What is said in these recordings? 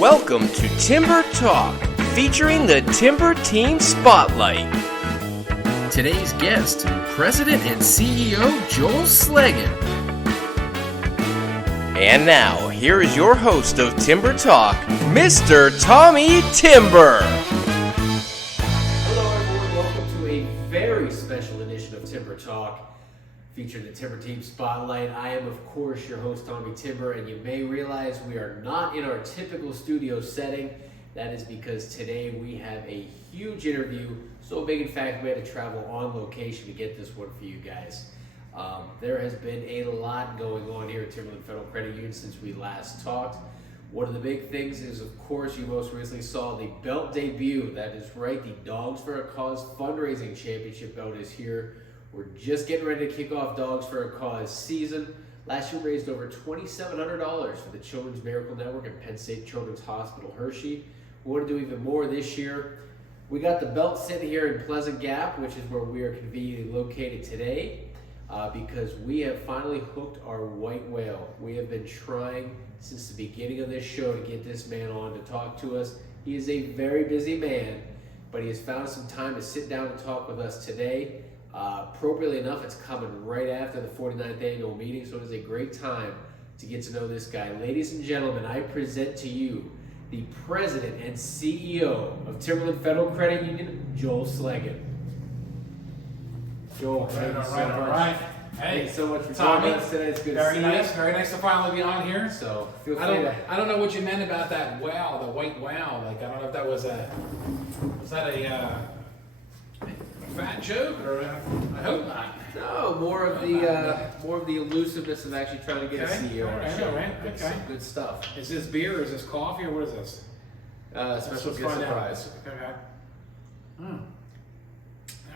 Welcome to Timber Talk, featuring the Timber Team Spotlight. Today's guest, President and CEO Joel Slagan. And now, here is your host of Timber Talk, Mr. Tommy Timber. Hello everyone, welcome to a very special edition of Timber Talk, featuring the Timber Team Spotlight. I am, of course, your host, Tommy Timber, and you may realize we are not in our typical studio setting. That is because today we have a huge interview, so big in fact we had to travel on location to get this one for you guys. There has been a lot going on here at Timberland Federal Credit Union since we last talked. One of the big things is, of course, you most recently saw the belt debut. That is right, the Dogs for a Cause fundraising championship belt is here. We're just getting ready to kick off Dogs for a Cause season. Last year raised over $2,700 for the Children's Miracle Network and Penn State Children's Hospital Hershey. We want to do even more this year. We got the belt sitting here in Pleasant Gap, which is where we are conveniently located today, because we have finally hooked our white whale. We have been trying since the beginning of this show to get this man on to talk to us. He is a very busy man, but he has found some time to sit down and talk with us today. Appropriately enough, it's coming right after the 49th annual meeting, so it is a great time to get to know this guy. Ladies and gentlemen, I present to you the President and CEO of Timberland Federal Credit Union, Joel Slagan. Joel, thank you so much. Hey, thanks so much for Tommy, joining us today. It's good to see you. Very nice to finally be on here. So feel free to. I don't know what you meant about that wow, the white wow. Like, I don't know if that was a fat joke, or I hope not. No, more of the elusiveness of actually trying to get a CEO on the show. All right. It's Okay. some good stuff. Is this beer? Or is this coffee? Or what is this? Special Let's gift find out. surprise. Okay.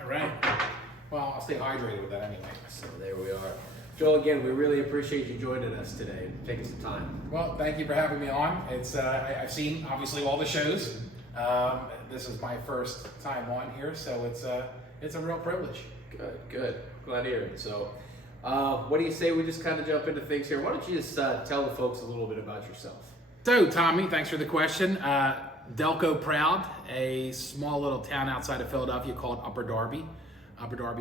All right. Well, I'll stay hydrated with that anyway. So there we are. Joel, again, we really appreciate you joining us today and taking some time. Well, thank you for having me on. It's I've seen obviously all the shows. This is my first time on here, so it's a real privilege. Good. Glad to hear it. So, what do you say we just kind of jump into things here? Why don't you just tell the folks a little bit about yourself? So, Tommy, thanks for the question. Delco proud, a small little town outside of Philadelphia called Upper Darby,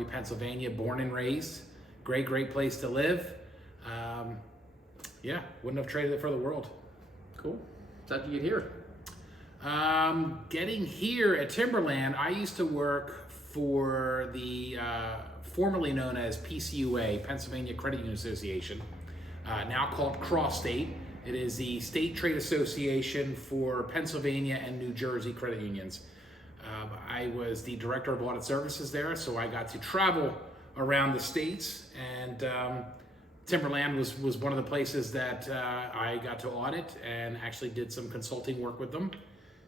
Pennsylvania, born and raised. Great place to live. Wouldn't have traded it for the world. Cool. How'd you get here? Getting here at Timberland, I used to work for the formerly known as PCUA, Pennsylvania Credit Union Association, now called Cross State. It is the state trade association for Pennsylvania and New Jersey credit unions. I was the director of audit services there, so I got to travel around the states, and Timberland was one of the places that I got to audit and actually did some consulting work with them.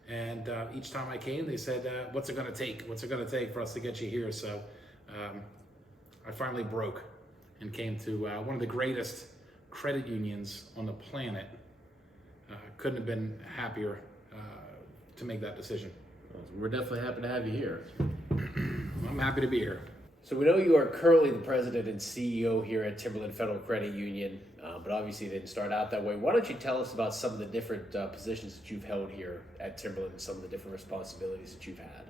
And each time I came, they said, what's it going to take? What's it going to take for us to get you here? So I finally broke and came to one of the greatest credit unions on the planet. Couldn't have been happier to make that decision. We're definitely happy to have you here. I'm happy to be here. So we know you are currently the president and CEO here at Timberland Federal Credit Union, but obviously you didn't start out that way. Why don't you tell us about some of the different positions that you've held here at Timberland and some of the different responsibilities that you've had?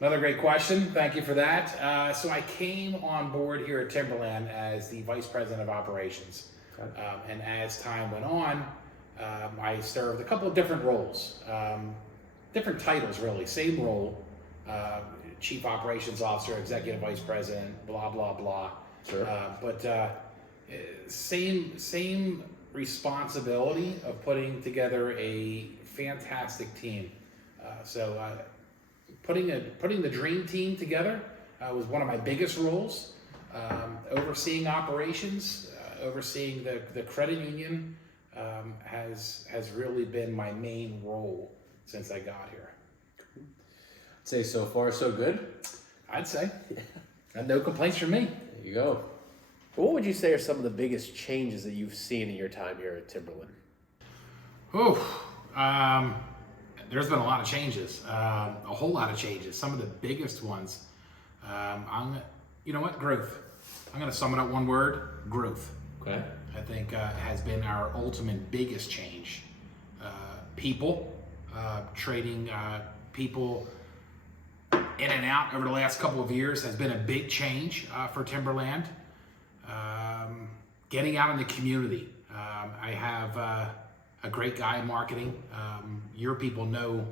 Another great question. Thank you for that. So I came on board here at Timberland as the Vice President of Operations. Okay. And as time went on, I served a couple of different roles, different titles really, same role, Chief Operations Officer, Executive Vice President, blah, blah, blah. Sure. But same responsibility of putting together a fantastic team. Putting the dream team together was one of my biggest roles. Overseeing operations, overseeing the credit union has really been my main role since I got here. I'd say so far so good. I'd say. And no complaints from me. There you go. What would you say are some of the biggest changes that you've seen in your time here at Timberland? There's been a lot of changes, a whole lot of changes. Some of the biggest ones, growth. I'm going to sum it up one word, growth. Okay. I think has been our ultimate biggest change people, trading people in and out over the last couple of years has been a big change for Timberland. Getting out in the community. I have a great guy in marketing. Your people know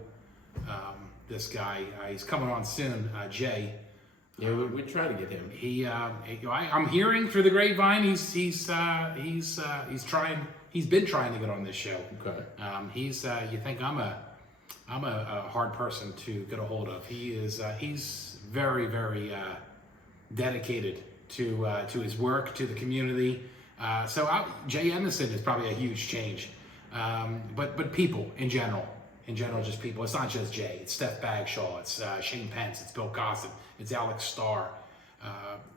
this guy. He's coming on soon, Jay. Yeah, we try to get him. I'm hearing through the grapevine he's trying. He's been trying to get on this show. Okay. You think I'm a hard person to get a hold of. He's very, very dedicated to his work, to the community. Jay Emerson is probably a huge change. But people in general, just people. It's not just Jay. It's Steph Bagshaw. It's Shane Pence. It's Bill Costin. It's Alex Starr.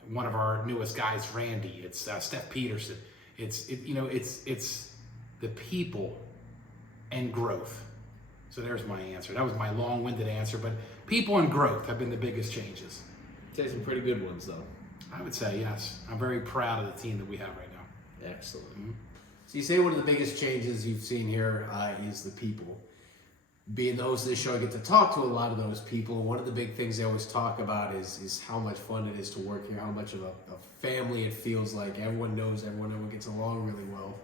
One of our newest guys, Randy. It's Steph Peterson. It's the people and growth. So there's my answer. That was my long-winded answer, but people and growth have been the biggest changes. Say some pretty good ones, though. I would say yes. I'm very proud of the team that we have right now. Excellent. Mm-hmm. So you say one of the biggest changes you've seen here is the people. Being the host of this show, I get to talk to a lot of those people. One of the big things they always talk about is how much fun it is to work here, how much of a family it feels like. Everyone knows everyone gets along really well.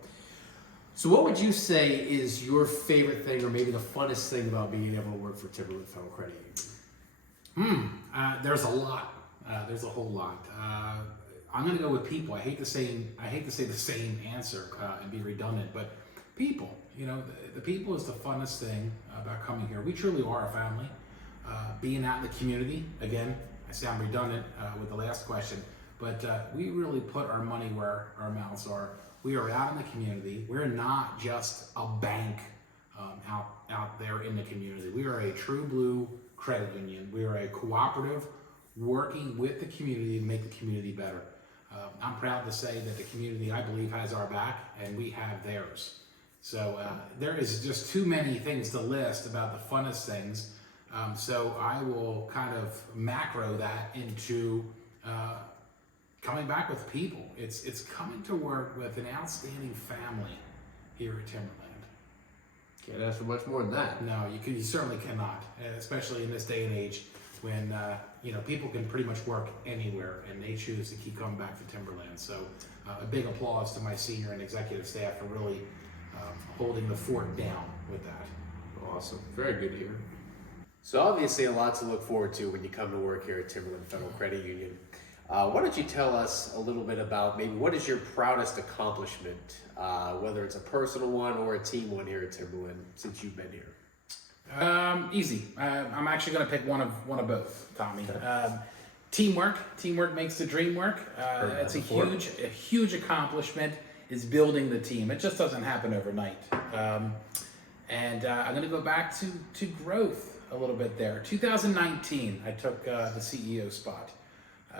So what would you say is your favorite thing or maybe the funnest thing about being able to work for Timberland Federal Credit Union? There's a lot. There's a whole lot. I'm going to go with people. I hate to say the same answer and be redundant, but people. The people is the funnest thing about coming here. We truly are a family. Being out in the community, again, I sound redundant with the last question, but we really put our money where our mouths are. We are out in the community. We're not just a bank out there in the community. We are a true blue credit union. We are a cooperative working with the community to make the community better. I'm proud to say that the community, I believe, has our back and we have theirs. So there is just too many things to list about the funnest things. So I will kind of macro that into coming back with people. It's coming to work with an outstanding family here at Timberland. Can't ask for much more than that. No, you certainly cannot, especially in this day and age when people can pretty much work anywhere and they choose to keep coming back to Timberland. So a big applause to my senior and executive staff for really holding the fort down with that. Awesome. Very good to hear. So obviously a lot to look forward to when you come to work here at Timberland Federal Credit Union. Why don't you tell us a little bit about maybe what is your proudest accomplishment, whether it's a personal one or a team one here at Timberland since you've been here? Easy. I'm actually going to pick one of both, Tommy. Teamwork makes the dream work. It's a huge accomplishment is building the team. It just doesn't happen overnight. I'm going to go back to growth a little bit there. 2019, I took the CEO spot.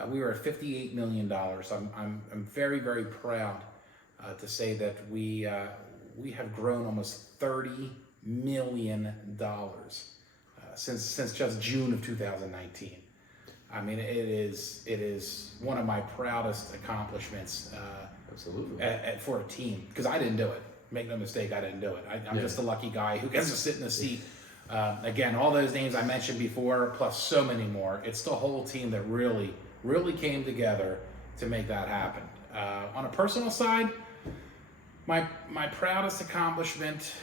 We were at $58 million. I'm very, very proud to say that we have grown almost $30 million since just June of 2019. I mean, it is one of my proudest accomplishments. Absolutely. For a team, because I didn't do it. Make no mistake, I didn't do it. I'm just a lucky guy who gets to sit in the seat. Again, all those names I mentioned before, plus so many more. It's the whole team that really came together to make that happen. On a personal side, my proudest accomplishment,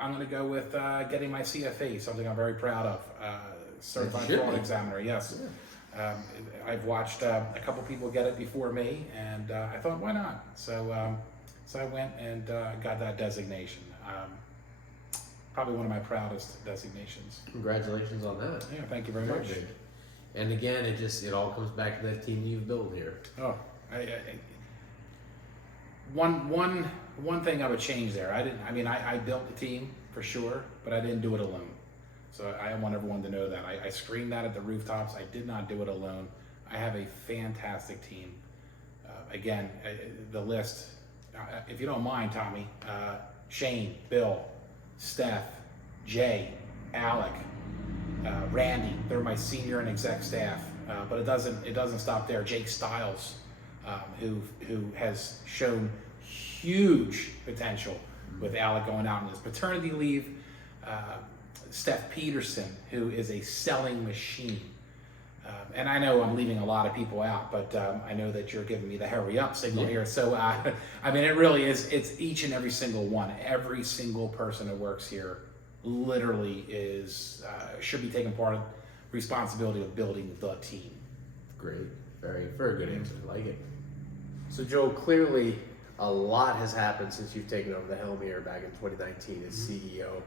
I'm going to go with getting my CFA, something I'm very proud of. Certified Fraud Examiner, yes. Yeah. I've watched a couple people get it before me, and I thought, why not? So I went and got that designation. Probably one of my proudest designations. Congratulations on that. Yeah, thank you very much. Big. And again, it all comes back to that team you've built here. Oh, one thing I would change there. I built the team for sure, but I didn't do it alone. So I want everyone to know that. I screamed that at the rooftops. I did not do it alone. I have a fantastic team. Again, the list, if you don't mind, Tommy, Shane, Bill, Steph, Jay, Alec, Randy, they're my senior and exec staff. But it doesn't stop there. Jake Stiles, who has shown huge potential with Alec going out on his paternity leave. Steph Peterson, who is a selling machine. And I know I'm leaving a lot of people out, but I know that you're giving me the hurry up signal here. So, I mean, it really is, it's each and every single one. Every single person that works here literally should be taking part of responsibility of building the team. Great. Very, very good answer. I like it. So, Joel, clearly a lot has happened since you've taken over the helm here back in 2019 as CEO.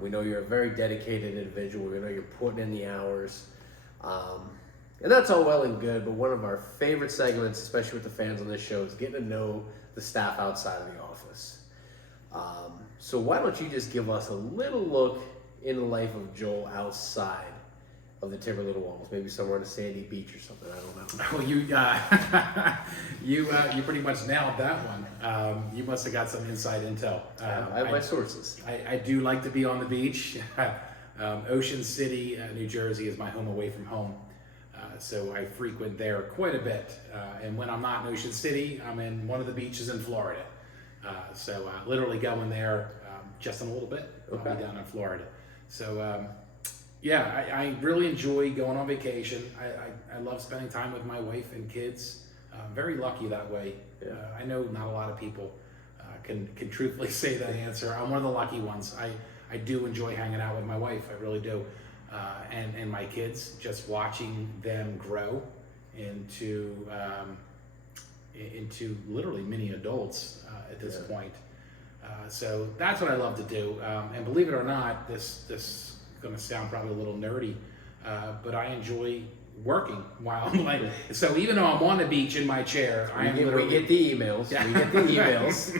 We know you're a very dedicated individual. We know you're putting in the hours. And that's all well and good, but one of our favorite segments, especially with the fans on this show, is getting to know the staff outside of the office. So why don't you just give us a little look in the life of Joel outside of the Timber Little Walls, maybe somewhere on a sandy beach or something, I don't know. Well, you pretty much nailed that one. You must have got some inside intel. I have my sources. I do like to be on the beach. Ocean City, New Jersey is my home away from home. So I frequent there quite a bit. And when I'm not in Ocean City, I'm in one of the beaches in Florida. So literally going there just in a little bit. I'll be down in Florida. So yeah, I really enjoy going on vacation. I love spending time with my wife and kids. Very lucky that way. I know not a lot of people can truthfully say that answer. I'm one of the lucky ones. I do enjoy hanging out with my wife. I really do. And my kids, just watching them grow into literally mini adults at this point. So that's what I love to do. And believe it or not, this is going to sound probably a little nerdy, but I enjoy working while I'm like, so even though I'm on the beach in my chair, we get the emails. Yeah. We get the emails.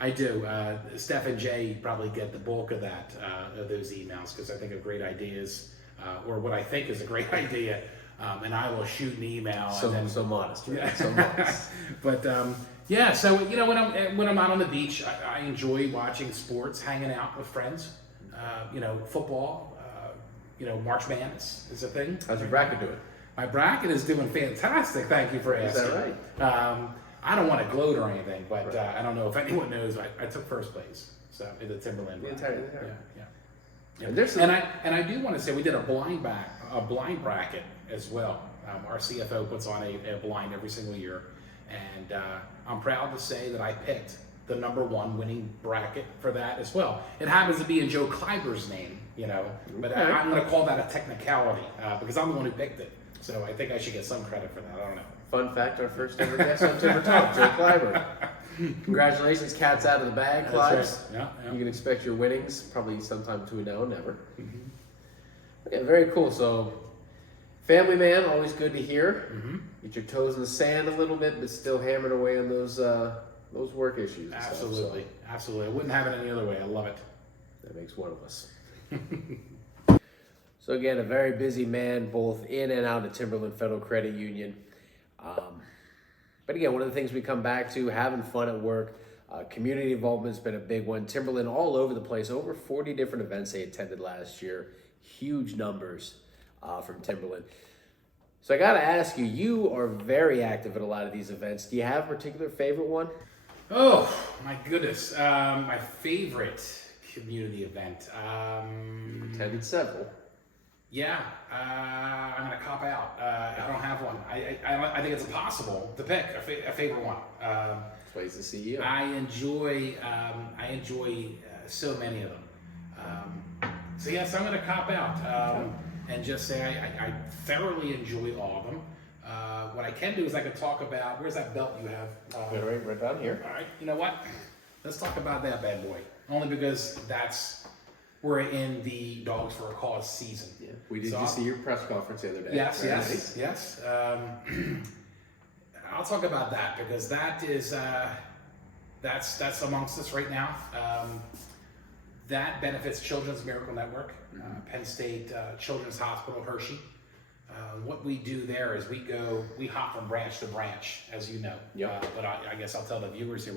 I do. Steph and Jay probably get the bulk of of those emails, because I think of great ideas, or what I think is a great idea, and I will shoot an email. So modest, right? So modest. But yeah, so when I'm out on the beach, I enjoy watching sports, hanging out with friends. Football. March Madness is a thing. How's your bracket doing? My bracket is doing fantastic. Thank you for asking. Is that right? I don't want to gloat or anything, but I don't know if anyone knows. I took first place, so in the Timberland. The entire. Yeah. And I do want to say we did a blind bracket as well. Our CFO puts on a blind every single year, and I'm proud to say that I picked the #1 winning bracket for that as well. It happens to be in Joe Kleiber's name, but I'm going to call that a technicality because I'm the one who picked it. So I think I should get some credit for that. I don't know. Fun fact, our first ever guest on Timber Talk, Joe Kleiber. Congratulations, cat's out of the bag, Clives. Right. Yeah. You can expect your winnings probably sometime between now and never. Mm-hmm. Okay, very cool. So, family man, always good to hear. Mm-hmm. Get your toes in the sand a little bit, but still hammering away on those work issues. Absolutely, absolutely. I wouldn't have it any other way. I love it. That makes one of us. So again, a very busy man, both in and out of Timberland Federal Credit Union. But again, one of the things we come back to, having fun at work. Community involvement's been a big one. Timberland all over the place. Over 40 different events they attended last year. Huge numbers from Timberland. So I got to ask you, you are very active at a lot of these events. Do you have a particular favorite one? Oh, my goodness. My favorite community event. You've attended several. Yeah, I'm going to cop out. I don't have one. I think it's impossible to pick a favorite one. That's why he's the CEO. I enjoy so many of them. So yes, I'm going to cop out and just say I thoroughly enjoy all of them. What I can do is I can talk about, where's that belt you have? Right down here. All right, you know what? Let's talk about that bad boy. Only because we're in the Dogs for a Cause season. Yeah. We did just see your press conference the other day. Yes. I'll talk about that because that is that's amongst us right now. That benefits Children's Miracle Network, Penn State Children's Hospital, Hershey. What we do there is we hop from branch to branch, as you know. Yep. But I guess I'll tell the viewers here,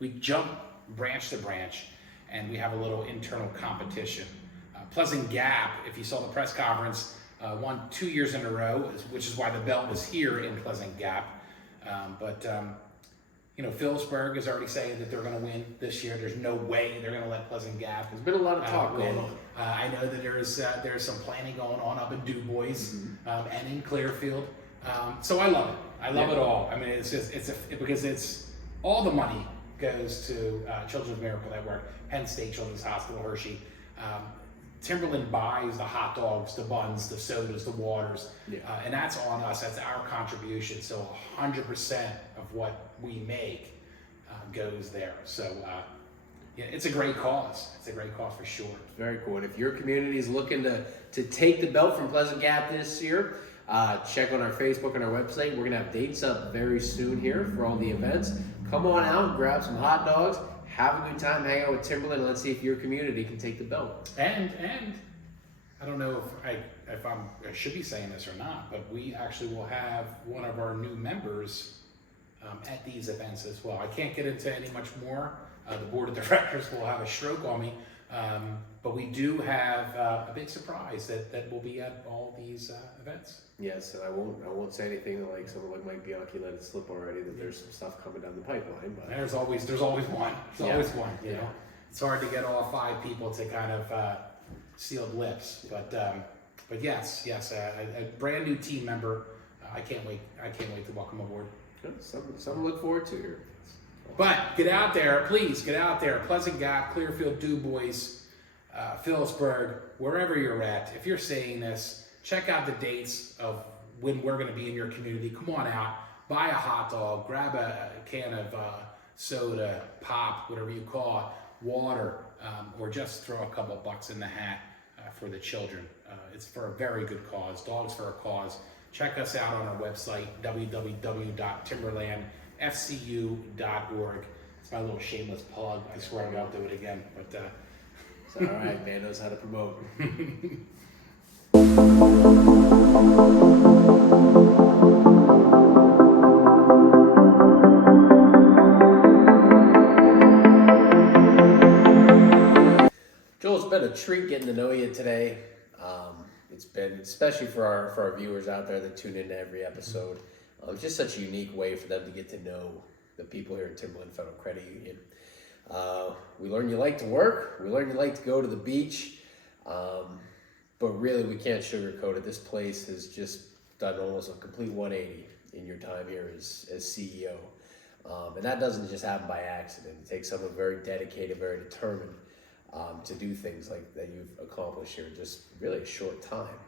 we jump branch to branch, and we have a little internal competition. Pleasant Gap, if you saw the press conference, won 2 years in a row, which is why the belt was here in Pleasant Gap. But Phillipsburg is already saying that they're going to win this year. There's no way they're going to let Pleasant Gap. There's been a lot of talk win. going on. I know that there's some planning going on up in Du Bois and in Clearfield. So I love it. I love it all. I mean, because it's all the money goes to Children's Miracle Network, Penn State Children's Hospital, Hershey. Timberland buys the hot dogs, the buns, the sodas, the waters, and that's on us. That's our contribution. So 100% of what we make goes there. So it's a great cause. It's a great cause for sure. Very cool. And if your community is looking to take the belt from Pleasant Gap this year, check on our Facebook and our website. We're gonna have dates up very soon here for all the events. Come on out, grab some hot dogs. Have a good time, hang out with Timberland, and let's see if your community can take the belt. And I don't know if I should be saying this or not, but we actually will have one of our new members at these events as well. I can't get into any much more. The board of directors will have a stroke on me, but we do have a big surprise that will be at all these events. Yes, and I won't say anything that like someone like Mike Bianchi let it slip already that there's some stuff coming down the pipeline. But there's always one. There's always one. You know, it's hard to get all 5 people to kind of sealed lips, but yes, a brand new team member. I can't wait to welcome aboard. Something to look forward to here. But get out there, please get out there. Pleasant Gap, Clearfield, Du Bois, Phillipsburg, wherever you're at. If you're seeing this, check out the dates of when we're going to be in your community. Come on out, buy a hot dog, grab a can of soda, pop, whatever you call it, water, or just throw a couple bucks in the hat for the children. It's for a very good cause, Dogs for a Cause. Check us out on our website, www.timberlandfcu.org. It's my little shameless plug. I swear I won't do it again. But it's all right, man knows how to promote. Joel, it's been a treat getting to know you today. It's been, especially for our viewers out there that tune into every episode, it's just such a unique way for them to get to know the people here at Timberland Federal Credit Union. We learned you like to work. We learned you like to go to the beach. But really, we can't sugarcoat it. This place has just done almost a complete 180 in your time here as CEO. And that doesn't just happen by accident. It takes someone very dedicated, very determined to do things like that you've accomplished here in just really a short time.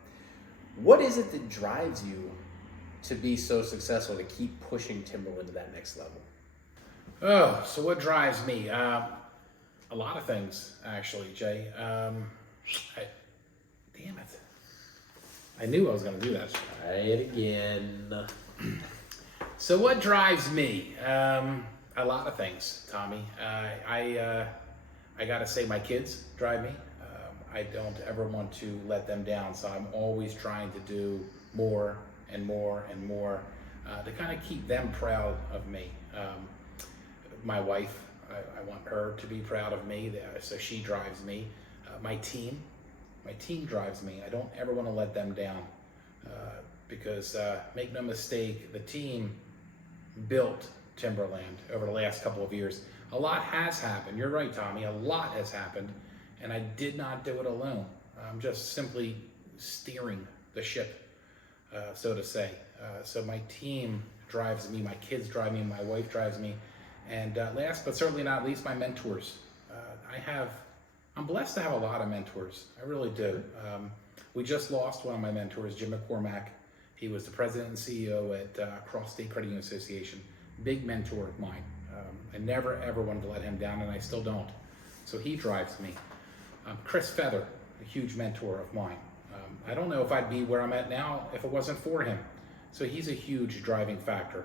What is it that drives you to be so successful, to keep pushing Timberland to that next level? Oh, so what drives me? A lot of things, actually, Jay. Damn it. I knew I was going to do that. Try it again. So what drives me? A lot of things, Tommy. I got to say my kids drive me. I don't ever want to let them down, so I'm always trying to do more and more and more to kind of keep them proud of me. My wife, I want her to be proud of me, so she drives me. My team drives me. I don't ever want to let them down because make no mistake, the team built Timberland over the last couple of years. A lot has happened. You're right, Tommy. A lot has happened, and I did not do it alone. I'm just simply steering the ship, so to say. So my team drives me, my kids drive me, my wife drives me, and last but certainly not least, my mentors. I'm blessed to have a lot of mentors. I really do. We just lost one of my mentors, Jim McCormack. He was the president and CEO at Cross State Credit Union Association. Big mentor of mine. I never ever wanted to let him down, and I still don't. So he drives me. Chris Feather, a huge mentor of mine. I don't know if I'd be where I'm at now if it wasn't for him. So he's a huge driving factor.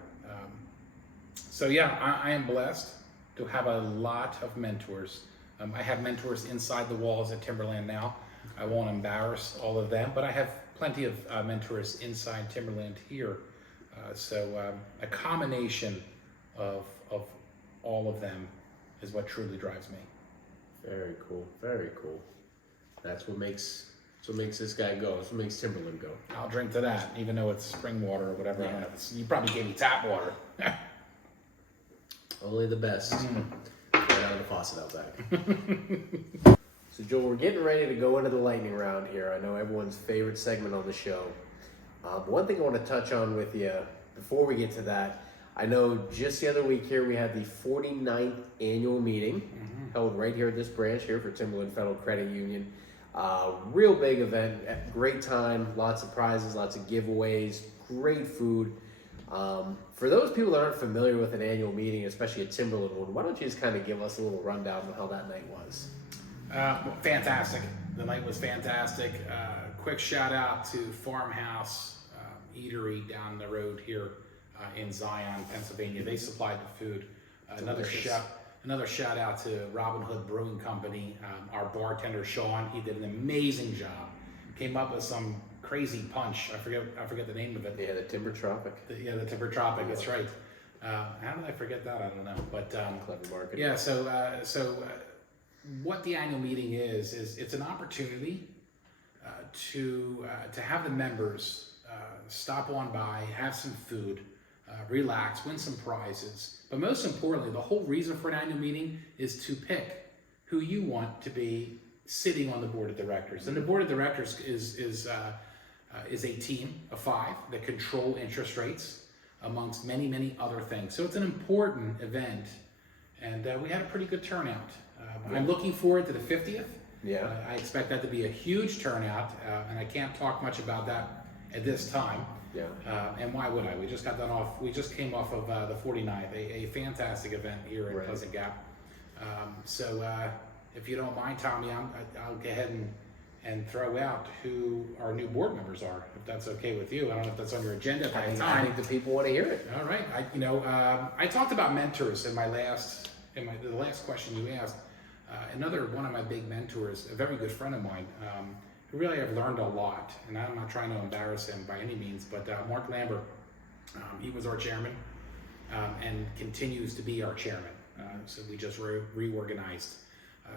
So yeah, I am blessed to have a lot of mentors. I have mentors inside the walls at Timberland now. I won't embarrass all of them, but I have plenty of mentors inside Timberland here. So a combination of all of them is what truly drives me. Very cool, very cool. That's what makes this guy go. That's what makes Timberland go. I'll drink to that, even though it's spring water or whatever. Yeah. I don't know. You probably gave me tap water. Only the best. Right out of the faucet outside. So, Joel, we're getting ready to go into the lightning round here. I know everyone's favorite segment on the show. One thing I want to touch on with you before we get to that, I know just the other week here we had the 49th annual meeting held right here at this branch here for Timberland Federal Credit Union. Real big event, great time, lots of prizes, lots of giveaways, great food. For those people that aren't familiar with an annual meeting, especially a Timberland one, why don't you just kind of give us a little rundown of how that night was? Fantastic. The night was fantastic. Quick shout out to Farmhouse Eatery down the road here in Zion, Pennsylvania. They supplied the food. Another shout out to Robin Hood Brewing Company. Our bartender Sean, he did an amazing job. Came up with some crazy punch. I forget the name of it. Yeah, the Timber Tropic. The Timber Tropic. That's right. How did I forget that? I don't know. But clever marketing. yeah. So what the annual meeting is it's an opportunity to have the members stop on by, have some food, relax, win some prizes. But most importantly, the whole reason for an annual meeting is to pick who you want to be sitting on the board of directors. And the board of directors is a team of 5 that control interest rates amongst many other things. So it's an important event, and we had a pretty good turnout. I'm looking forward to the 50th. Yeah. I expect that to be a huge turnout, and I can't talk much about that at this time. Yeah. And why would I? We just came off of the 49th, a fantastic event here in Pleasant Gap. So if you don't mind, Tommy, I'll go ahead and throw out who our new board members are, if that's okay with you. I don't know if that's on your agenda at the time. I think the people want to hear it. All right. I talked about mentors in the last question you asked. Another one of my big mentors, a very good friend of mine, who really I've learned a lot, and I'm not trying to embarrass him by any means, but Mark Lambert, he was our chairman and continues to be our chairman. So we just reorganized.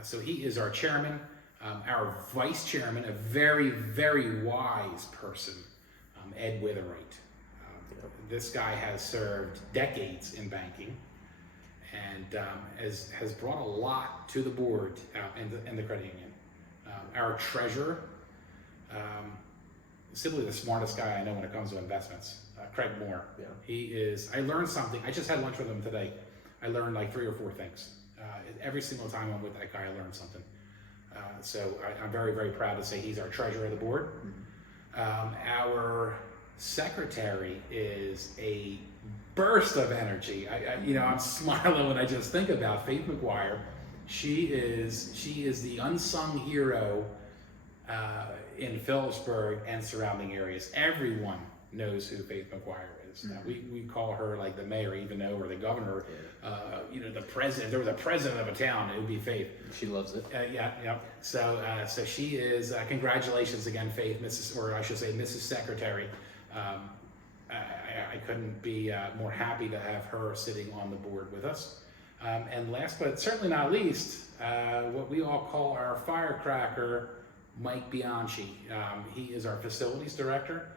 So he is our chairman. Our vice chairman, a very wise person, Ed Witherite. This guy has served decades in banking and has brought a lot to the board and the credit union. Our treasurer, simply the smartest guy I know when it comes to investments, Craig Moore. Yeah. I learned something. I just had lunch with him today. I learned like 3 or 4 things. Every single time I'm with that guy, I learned something. So I'm very proud to say he's our treasurer of the board. Our secretary is a burst of energy. I'm smiling when I just think about Faith McGuire. She is the unsung hero in Phillipsburg and surrounding areas. Everyone knows who Faith McGuire is. We call her like the mayor, even though, or the governor, the president. If there was a president of a town, it would be Faith. She loves it. Yeah. So she is. Congratulations again, Faith, Mrs. Secretary. I couldn't be more happy to have her sitting on the board with us. And last but certainly not least, what we all call our firecracker, Mike Bianchi. He is our facilities director.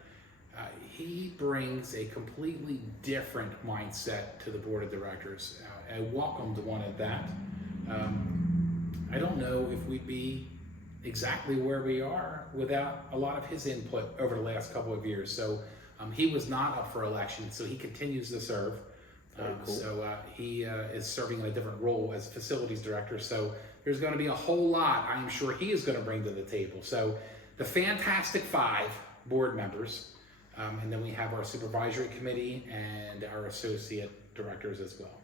He brings a completely different mindset to the board of directors. I welcomed one at that. I don't know if we'd be exactly where we are without a lot of his input over the last couple of years. So he was not up for election, so he continues to serve. Cool. So he is serving in a different role as facilities director. So there's going to be a whole lot I'm sure he is going to bring to the table. So the fantastic 5 board members, and then we have our supervisory committee and our associate directors as well.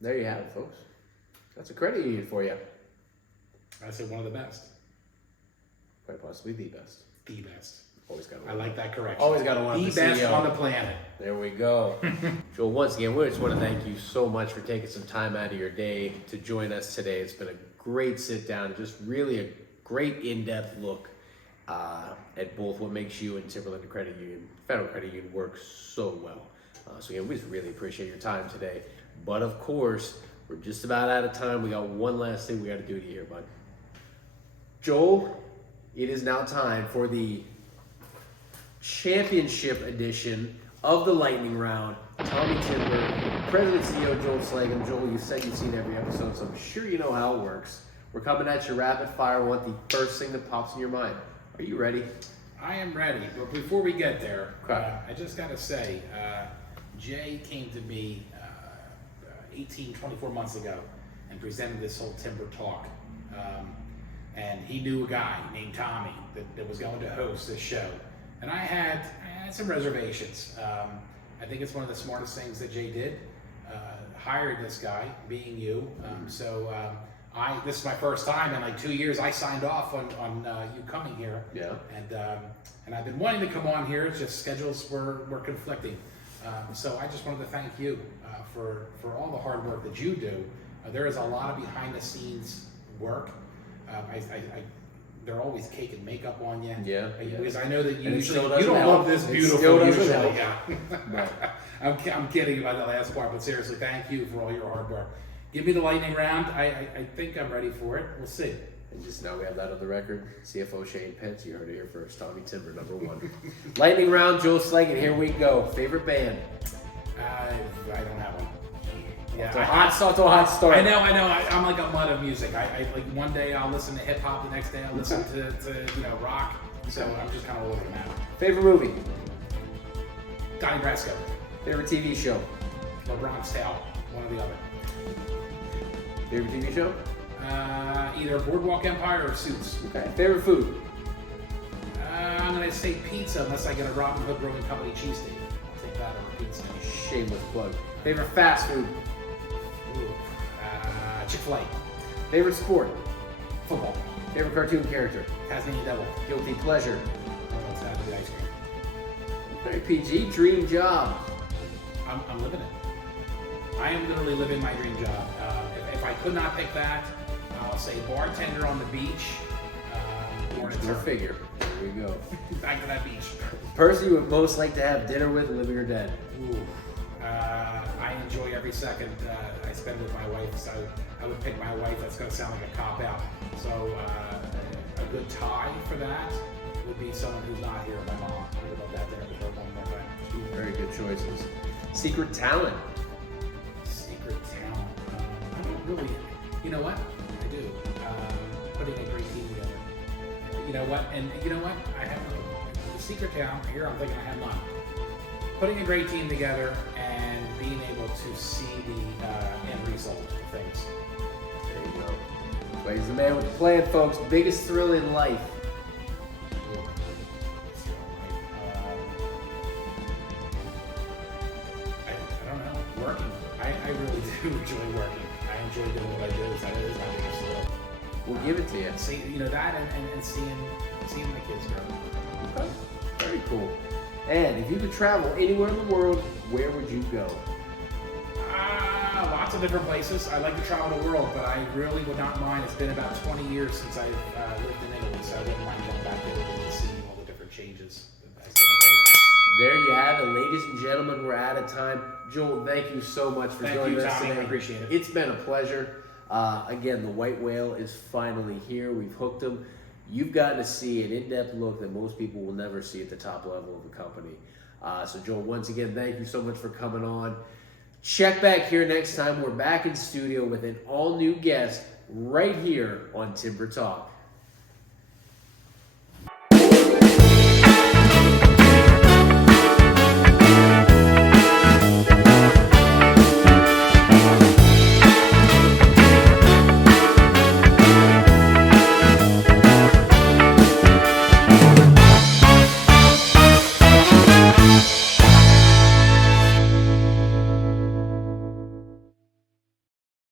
There you have it, folks. That's a credit union for you. I say one of the best. Quite possibly the best. The best. Always got to. I like that correction. Always got to want the best CEO. on the planet. There we go. Joel, once again, we just want to thank you so much for taking some time out of your day to join us today. It's been a great sit down, just really a great in-depth look at both what makes you and Timberland Credit Union, Federal Credit Union, work so well. So again, we just really appreciate your time today. But of course, we're just about out of time. We got one last thing we got to do to you here, bud. Joel, it is now time for the championship edition of the lightning round. Tommy Timber, President CEO Joel Slagan. Joel, you said you've seen every episode, so I'm sure you know how it works. We're coming at you rapid fire. We want the first thing that pops in your mind. Are you ready? I am ready, but before we get there, Okay. I just got to say, Jay came to me 24 months ago and presented this whole timber talk. And he knew a guy named Tommy that was going to host this show. And I had some reservations. I think it's one of the smartest things that Jay did. Hired this guy, being you. This is my first time in like 2 years. I signed off on you coming here. Yeah. And I've been wanting to come on here. It's just schedules were conflicting. So I just wanted to thank you for all the hard work that you do. There is a lot of behind the scenes work. They're always cake and makeup on you. Yeah. Because I know that you And it usually still you doesn't don't help. look this It beautiful still doesn't usually. help. Yeah. I'm kidding about that last part, but seriously, thank you for all your hard work. Give me the lightning round. I think I'm ready for it. We'll see. And just now we have that on the record. CFO Shane Pence, you heard it here first. Tommy Timber, number one. Lightning round, Joel Slagan, here we go. Favorite band? I don't have one. Yeah, Off to a hot start. I know. I'm like a mud of music. I like one day I'll listen to hip hop, the next day I'll listen to rock. So I'm just kind of all over the map. Favorite movie? Donnie Brasco, Favorite TV show? LeBron's Tale, one or the other. Favorite TV show? Either Boardwalk Empire or Suits. Okay. Favorite food? I'm gonna say pizza unless I get a Robin Hood Brewing Company cheesesteak. I'll take that over pizza. Shameless plug. Favorite fast food? Chick-fil-A, Favorite sport? football, Favorite cartoon character? Tasmanian Devil, Guilty pleasure? Saturday ice cream. Very PG. Dream job? I'm living it. I am literally living my dream job. If I could not pick that, I'll say bartender on the beach. Or Go figure. There we go. Back to that beach. Person you would most like to have dinner with, living or dead? Ooh. I enjoy every second I spend with my wife, so I would pick my wife. That's going to sound like a cop-out. So a good tie for that would be someone who's not here, my mom. I would love that dinner with her one more time. Two very good choices. Secret talent? Secret talent. I don't really. You know what? I do. Putting a great team together. You know what? And you know what? I have the secret talent here. I'm thinking I have none. Putting a great team together and being able to see the end result of things. There you go. Well, he's the man with the plan, folks. Biggest thrill in life? I don't know. Working. I really do enjoy working. I enjoy doing what I do. That is my biggest thrill. We'll give it to you. See, that and seeing the kids grow. Okay. Very cool. And if you could travel anywhere in the world, where would you go? Lots of different places. I like to travel the world, but I really would not mind. It's been about 20 years since I lived in Italy, so I wouldn't mind going back to Italy to see all the different changes. There you have it, ladies and gentlemen. We're out of time. Joel, thank you so much for joining us Tommy. today. I appreciate it. It's been a pleasure. Again, the white whale is finally here. We've hooked him. You've gotten to see an in-depth look that most people will never see at the top level of the company. So Joel, once again, thank you so much for coming on. Check back here next time. We're back in studio with an all-new guest right here on Timber Talk.